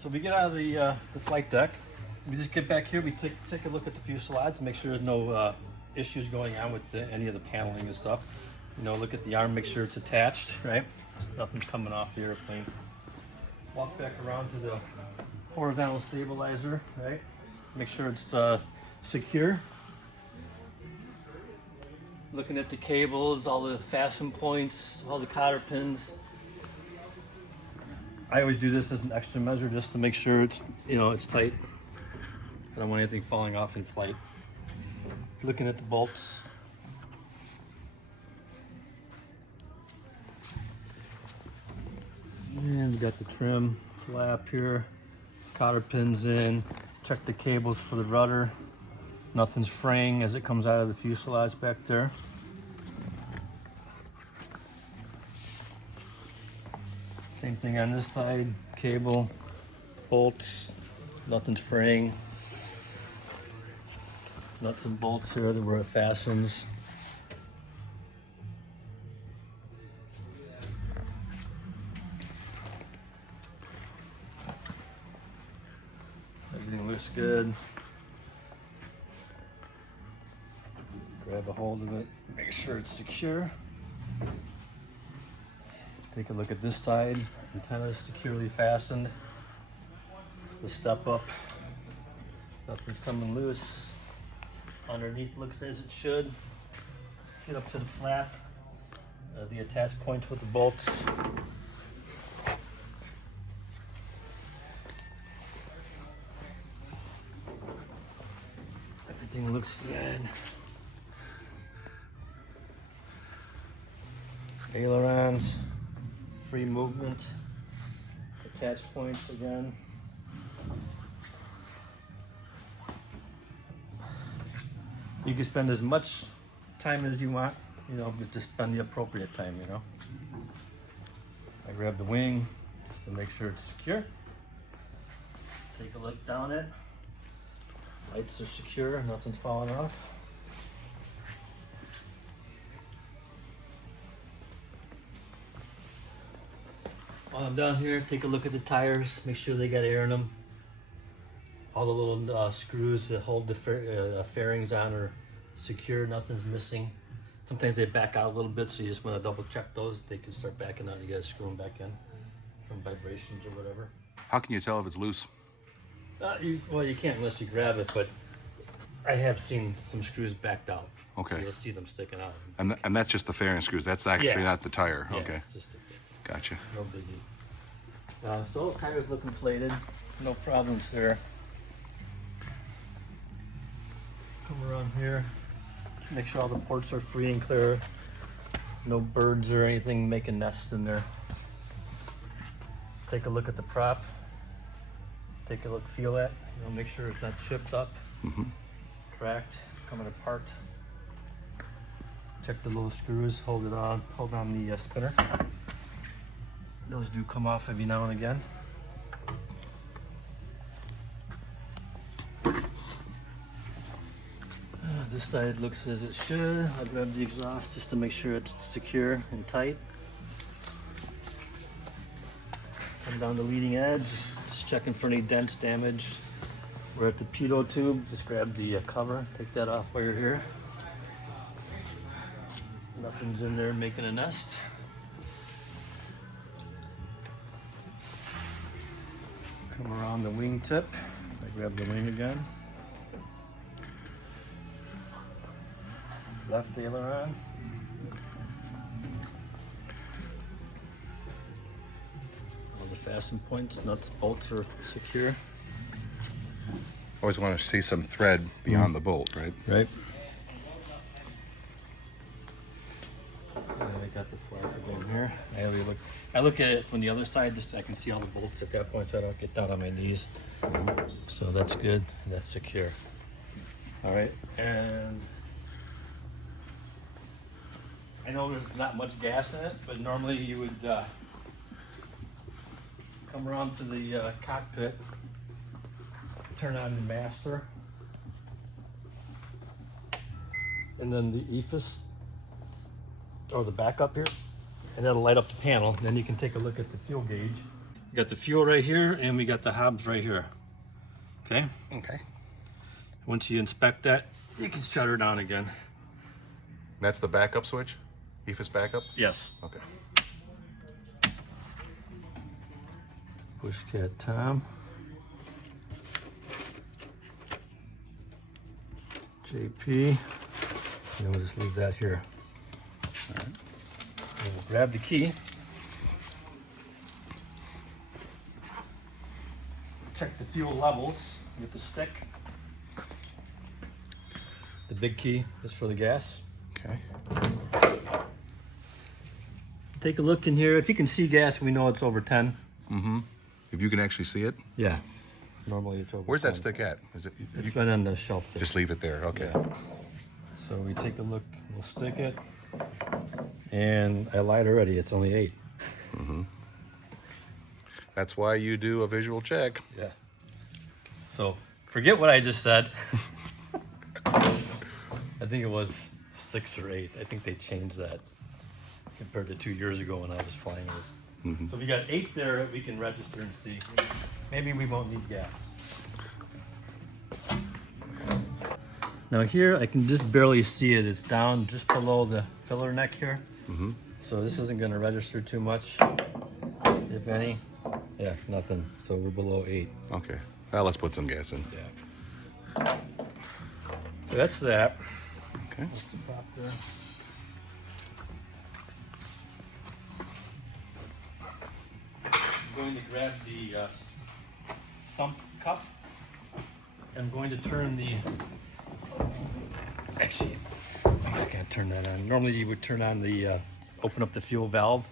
So we get out of the flight deck. We just get back here. We take a look at the fuselage and make sure there's no issues going on with any of the paneling and stuff. You know, look at the arm, make sure it's attached, right? Nothing's coming off the airplane. Walk back around to the horizontal stabilizer, right? Make sure it's secure. Looking at the cables, all the fasten points, all the cotter pins. I always do this as an extra measure just to make sure it's, it's tight. I don't want anything falling off in flight. Looking at the bolts. And we got the trim flap here, cotter pins in, check the cables for the rudder. Nothing's fraying as it comes out of the fuselage back there. Same thing on this side, cable, bolts, nothing's fraying. Nuts and bolts here that where it fastens. Everything looks good. Grab a hold of it, make sure it's secure. Take a look at this side. Antenna is securely fastened. The step up, nothing's coming loose. Underneath looks as it should. Get up to the flap, the attach points with the bolts. Everything looks good. Ailerons, free movement, attach points again. You can spend as much time as you want, but just spend the appropriate time, I grab the wing just to make sure it's secure. Take a look down it. Lights are secure, nothing's falling off. While I'm down here, take a look at the tires, make sure they got air in them. All the little screws that hold the fairings on are secure, nothing's missing. Sometimes they back out a little bit, so you just want to double check those. They can start backing out, you gotta screw them back in from vibrations or whatever. How can you tell if it's loose? Well, you can't unless you grab it, but I have seen some screws backed out. Okay. So you'll see them sticking out. And that's just the fairing screws. That's actually not the tire. Yeah, okay. It's just Gotcha. no biggie. So tires look inflated, no problems there. Come around here, make sure all the ports are free and clear. No birds or anything making nests in there. Take a look at the prop. Take a look, feel it. Make sure it's not chipped up, cracked, coming apart. Check the little screws, hold on the spinner. Those do come off every now and again. This side looks as it should. I grab the exhaust just to make sure it's secure and tight. Come down the leading edge, just checking for any dents, damage. We're at the pitot tube. Just grab the cover, take that off while you're here. Nothing's in there making a nest. Come around the wing tip. I grab the wing again. Left aileron. All the fasten points, nuts, bolts are secure. Always want to see some thread beyond the bolt, right? Right. I got the flap again here. I look at it from the other side just so I can see all the bolts at that point so I don't get down on my knees. So that's good, and that's secure. All right, and I know there's not much gas in it, but normally you would come around to the cockpit, turn on the master, and then the EFIS, or the backup here, and that'll light up the panel. Then you can take a look at the fuel gauge. You got the fuel right here, and we got the hobs right here. Okay. Okay. Once you inspect that, you can shut her down again. That's the backup switch? EFIS backup? Yes. Okay. Push cat Tom. JP. And then we'll just leave that here. All right. And we'll grab the key. Check the fuel levels with the stick. The big key is for the gas. Okay. Take a look in here. If you can see gas, we know it's over 10. Mm-hmm. If you can actually see it. Yeah. Normally it's over Where's 10. that stick at? Is it? It's right on the shelf there. Just leave it there. Okay. Yeah. So we take a look. We'll stick it. And I lied already. It's only 8. Mm-hmm. That's why you do a visual check. Yeah. So forget what I just said. I think it was 6 or 8. I think they changed that compared to 2 years ago when I was flying this. Mm-hmm. So we got 8 there. We can register and see. Maybe we won't need gas. Now here I can just barely see it. It's down just below the filler neck here. Mm-hmm. So this isn't going to register too much, if any. Yeah, nothing. So we're below 8. Okay. Well, let's put some gas in. Yeah. So that's that. Okay. That's the prop there. I'm going to grab the sump cup. I'm going to turn the. Actually, I can't turn that on. Normally, you would turn on the open up the fuel valve,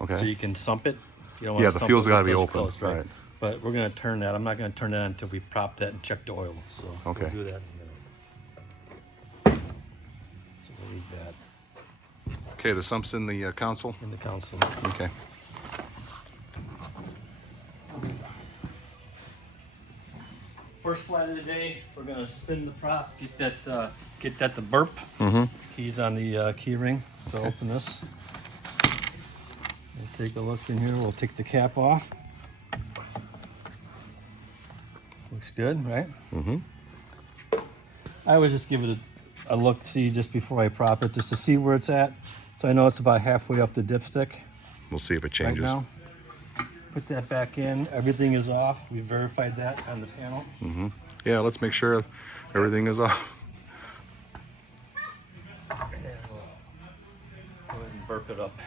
Okay. so you can sump it. You don't want Yeah, to the sump fuel's it got to with be those open. closed, right? Right. But we're going to turn that. I'm not going to turn that on until we prop that and check the oil. So Okay. we'll do that in a minute. So we'll leave that Okay, the sump's in the console. in the console. Okay. First flight of the day, we're gonna spin the prop, get that to burp. Mm-hmm. Keys on the key ring. So open this. We'll take a look in here. We'll take the cap off. Looks good, right? Mm-hmm. I always just give it a look, see just before I prop it, just to see where it's at. So I know it's about halfway up the dipstick We'll see if it right changes. now. Put that back in. Everything is off. We verified that on the panel. Mm-hmm. Yeah, let's make sure everything is off. And then we'll go ahead and burp it up.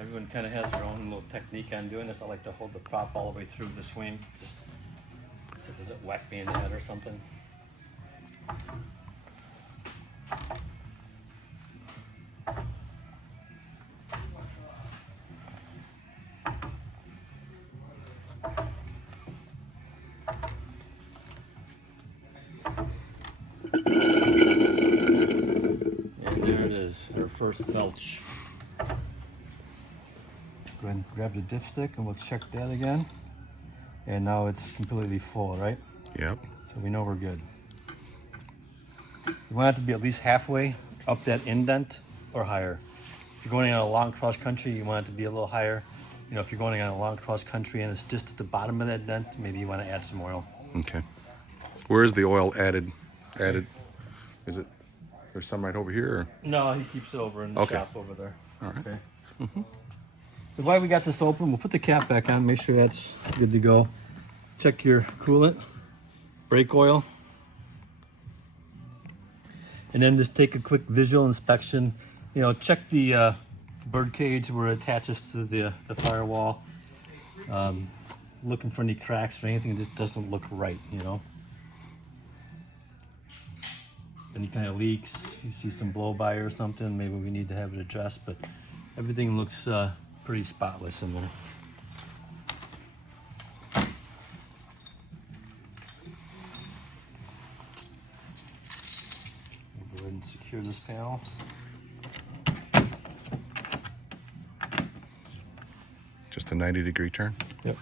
Everyone kind of has their own little technique on doing this. I like to hold the prop all the way through the swing. Just, so does it whack me in the head or something? And there it is, our first belch. Go ahead and grab the dipstick and we'll check that again. And now it's completely full, right? Yep. So we know we're good. You want it to be at least halfway up that indent or higher. If you're going on a long cross country, you want it to be a little higher. You know, if you're going on a long cross country and it's just at the bottom of that dent, maybe you want to add some oil. Okay. Where is the oil added? Is it? There's some right over here. Or? No, he keeps it over in the Okay. shop over there. All right. Okay. So while we got this open, we'll put the cap back on, make sure that's good to go. Check your coolant, brake oil. And then just take a quick visual inspection. You know, check the bird cage where it attaches to the firewall. Looking for any cracks or anything that just doesn't look right, you know. Any kind of leaks, you see some blow by or something, maybe we need to have it addressed, but everything looks pretty spotless in there. Go ahead and secure this panel. Just a 90-degree turn. Yep.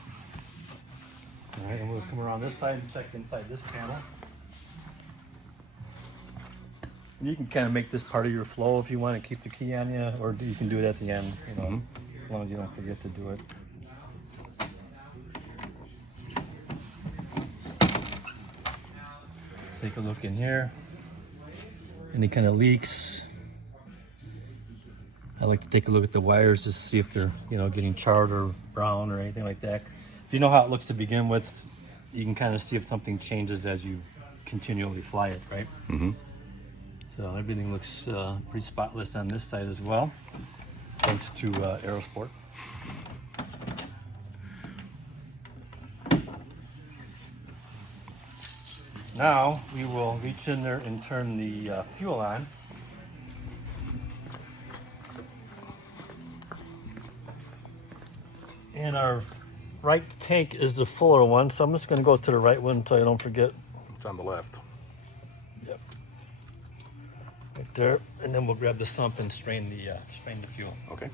All right, and we'll just come around this side and check inside this panel. You can kind of make this part of your flow if you want to keep the key on you, or you can do it at the end, you know, as long as you don't forget to do it. Take a look in here. Any kind of leaks. I like to take a look at the wires to see if they're, you know, getting charred or brown or anything like that. If you know how it looks to begin with, you can kind of see if something changes as you continually fly it, right? So everything looks pretty spotless on this side as well, thanks to Aerosport. Now we will reach in there and turn the fuel on. And our right tank is the fuller one, so I'm just going to go to the right one so I don't forget. It's on the left. Yep. Right there, and then we'll grab the sump and strain the fuel. Okay.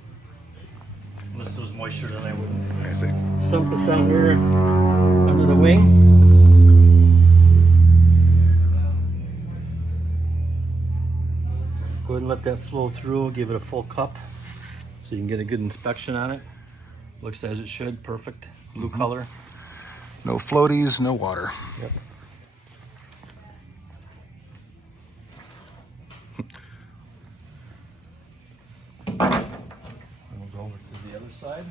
Unless there was moisture, then I wouldn't. I see. Sump is down here under the wing. Go ahead and let that flow through. Give it a full cup so you can get a good inspection on it. Looks as it should. Perfect. Blue color. No floaties, no water. Yep. And we'll go over to the other side.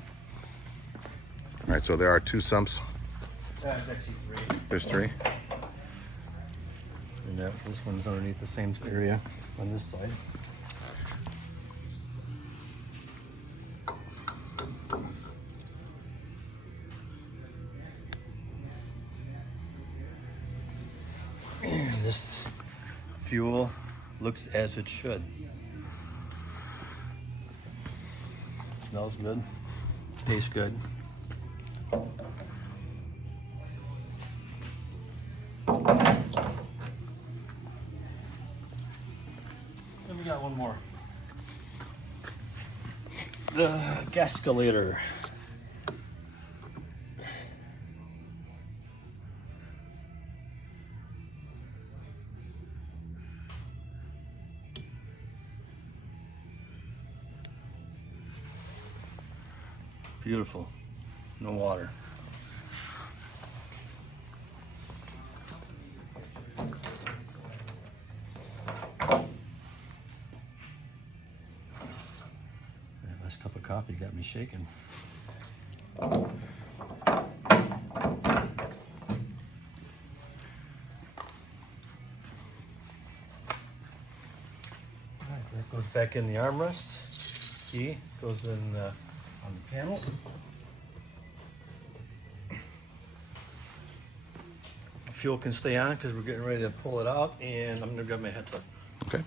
All right, so there are 2 sumps. There's actually 3. There's 3. And this one's underneath the same area on this side. And this fuel looks as it should. Smells good. Tastes good. Then we got one more. The gasculator. Beautiful. No water. That last cup of coffee got me shaking. All right, that goes back in the armrest. Key goes in on the panel. Fuel can stay on because we're getting ready to pull it out, and I'm going to grab my headset. Okay.